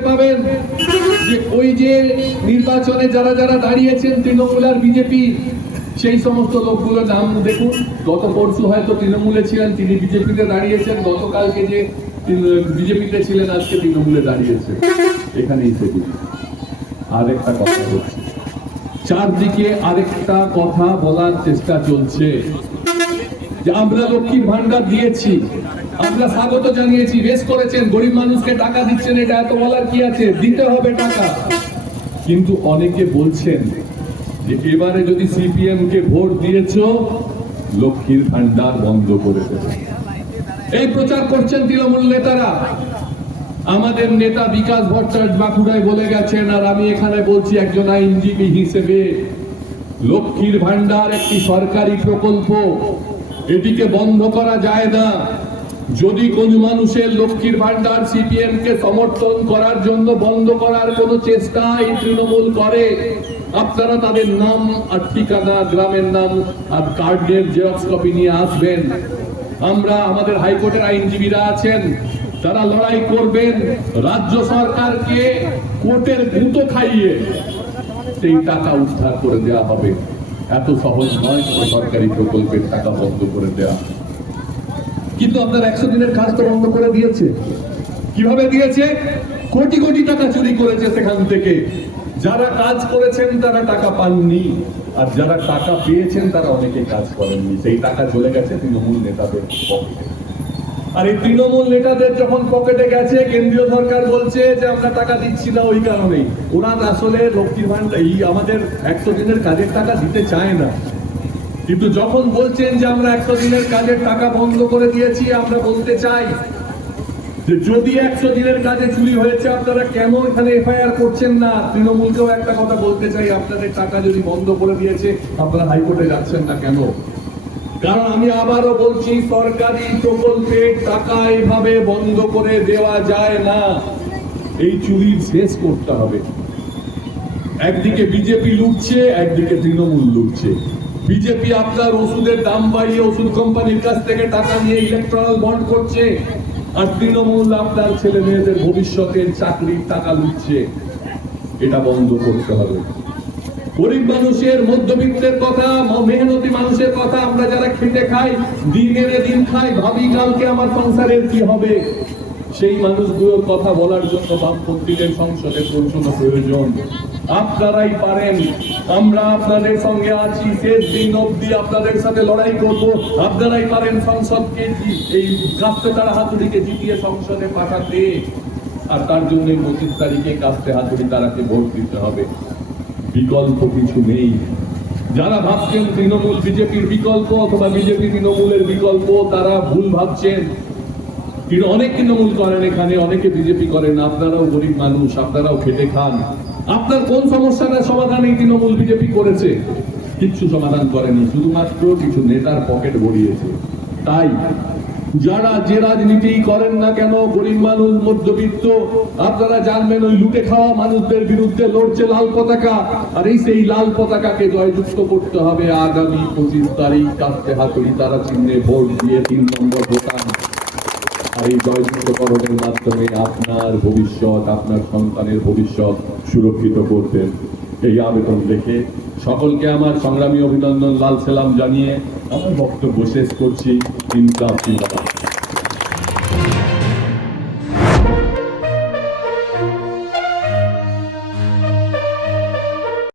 পাবেন যে ওই যে নির্বাচনে যারা যারা দাঁড়িয়েছেন, তৃণমূল আর বিজেপি, সেই সমস্ত লোকগুলোর নাম দেখুন। গত পরশু হয়তো তৃণমূলে ছিলেন, তিনি বিজেপিতে দাঁড়িয়েছেন। গতকালকে যে বিজেপিতে ছিলেন, আজকে তৃণমূলে দাঁড়িয়েছে এখানেই সেগুলি আরেকটা কথা হচ্ছে চারদিকে আরেকটা কথা বলার চেষ্টা চলছে। যে আমরা লক্ষ্মীর ভান্ডার দিয়েছি। স্বাগত জানিয়েছি। করেছেন, গরিব মানুষকে টাকা দিচ্ছেন, এটা এত বলার কি আছে? দিতে হবে টাকা। কিন্তু অনেকে বলছেন যে এবারে যদি সিপিএম কে ভোট দিয়েছ, লক্ষ্মীর ভান্ডার বন্ধ করে দেবে। এই প্রচার করছেন তৃণমূল নেতারা। আমাদের নেতা বিকাশ ভট্টাচার্য বাঁকুড়ায় বলে গেছেন, আর আমি এখানে বলছি একজন আইনজীবী হিসেবে, লক্ষ্মীর ভান্ডার একটি সরকারি প্রকল্প, এটিকে বন্ধ করা যায় না। যদি কোন মানুষের লক্ষ্মীর ভান্ডার সিপিএম কে সমর্থন করার জন্য বন্ধ করার কোনো চেষ্টা এই তৃণমূল করে, আপনারা তাদের নাম আর ঠিকানা, গ্রামের নাম আর কার্ডের জেরক্স কপি নিয়ে আসবেন। আমরা আমাদের হাইকোর্টের আইনজীবীরা আছেন তারা লড়াই করবেন, রাজ্য সরকারকে কোর্টের গুঁতো খাইয়ে সেই টাকা উদ্ধার করে দেওয়া হবে। এত সহজ নয় সরকারি প্রকল্পের টাকা বন্ধ করে দেওয়া কিন্তু আপনার একশো দিনের কাজ তো বন্ধ করে দিয়েছে। কীভাবে দিয়েছে? কোটি কোটি টাকা চুরি করেছে সেখান থেকে। যারা কাজ করেছেন, তারা টাকা পাননি। আর যারা টাকা পেয়েছেন, তারা অনেকে কাজ করেননি। সেই টাকা চলে গেছে তৃণমূল নেতাদের পকেটে। আর এই তৃণমূল নেতাদের যখন পকেটে গেছে, কেন্দ্রীয় সরকার বলছে যে, আমরা টাকা দিচ্ছি না ওই কারণেই। ওরা আসলে লক্ষ্মীর ভান্ডার এই আমাদের একশো দিনের কাজের টাকা দিতে চায় না। কিন্তু যখন বলছেন যে আমরা একশো দিনের কাজের টাকা বন্ধ করে দিয়েছি, আমরা বলতে চাই যে যদি একশো দিনের কাজে চুরি হয়েছে, আপনারা কেন এখানে এফআইআর করছেন না? তৃণমূলকেও একটা কথা বলতে চাই, আপনাদের টাকা যদি বন্ধ করে দিয়েছে, আপনারা হাইকোর্টে যাচ্ছেন না কেন? কারণ আমি আবারও বলছি, সরকারি প্রকল্পের টাকা এভাবে বন্ধ করে দেওয়া যায় না। এই চুরি শেষ করতে হবে। একদিকে বিজেপি লুটছে, একদিকে তৃণমূল লুটছে। বিজেপি আপনার ওষুধের দাম বাড়িয়ে ওষুধ কোম্পানির কাছ থেকে টাকা নিয়ে ইলেকট্রাল বন্ড করছে। আর তৃণমূল আপনার ছেলে মেয়েদের ভবিষ্যতের চাকরির টাকা লুটছে। এটা বন্ধ করতে হবে। গরিব মানুষের মধ্যবিত্তের কথা মেহনতি মানুষের কথা আমরা যারা খেটে খাই দিন এনে দিন খাই, ভাবি কালকে আমার সংসারের কি হবে? সেই মানুষগুলোর কথা বলার জন্য বামপন্থীদের সংসদে পৌঁছানো প্রয়োজন। আপনারাই পারেন। আমরা আপনাদের সঙ্গে আছি। শেষ দিন অবধি আপনাদের সাথে লড়াই করব। আপনারাই পারেন সংসদকে এই কাস্তে তারা হাতুড়িকে জিতিয়ে সংসদে পাঠাতে। আর তার জন্য পঁচিশ তারিখে কাস্তে হাতুড়ি তারাকে ভোট দিতে হবে। বিকল্প কিছু নেই। যারা ভাবছেন তৃণমূল বিজেপির বিকল্প অথবা বিজেপি তৃণমূলের বিকল্প, তারা ভুল ভাবছেন। কিন্তু অনেক তৃণমূল করেন এখানে, অনেকে বিজেপি করেন, আপনারাও গরিব মানুষ, আপনারাও খেটে খান। আপনার কোন সমস্যাটার সমাধান এই তৃণমূল বিজেপি করেছে? কিচ্ছু সমাধান করেনি, শুধুমাত্র কিছু নেতার পকেট ভরিয়েছে তাই যারা যে রাজনীতি করেন না কেন, গরিব মানুষ, মধ্যবিত্ত, আপনারা জানবেন ওই লুটে খাওয়া মানুষদের বিরুদ্ধে লড়ছে লাল পতাকা। আর এই সেই লাল পতাকাকে জয়যুক্ত করতে হবে আগামী পঁচিশ তারিখ, কাস্তে হাতুড়ি তারা চিহ্নে ভোট দিয়ে তিন নম্বর আর এই জয়যুক্তকরণের মাধ্যমে আপনার ভবিষ্যৎ, আপনার সন্তানের ভবিষ্যৎ সুরক্ষিত করতেন এই আবেদন দেখে সকলকে আমার সংগ্রামী অভিনন্দন, লাল সালাম জানিয়ে আমার বক্তব্য শেষ করছি। ইনকাম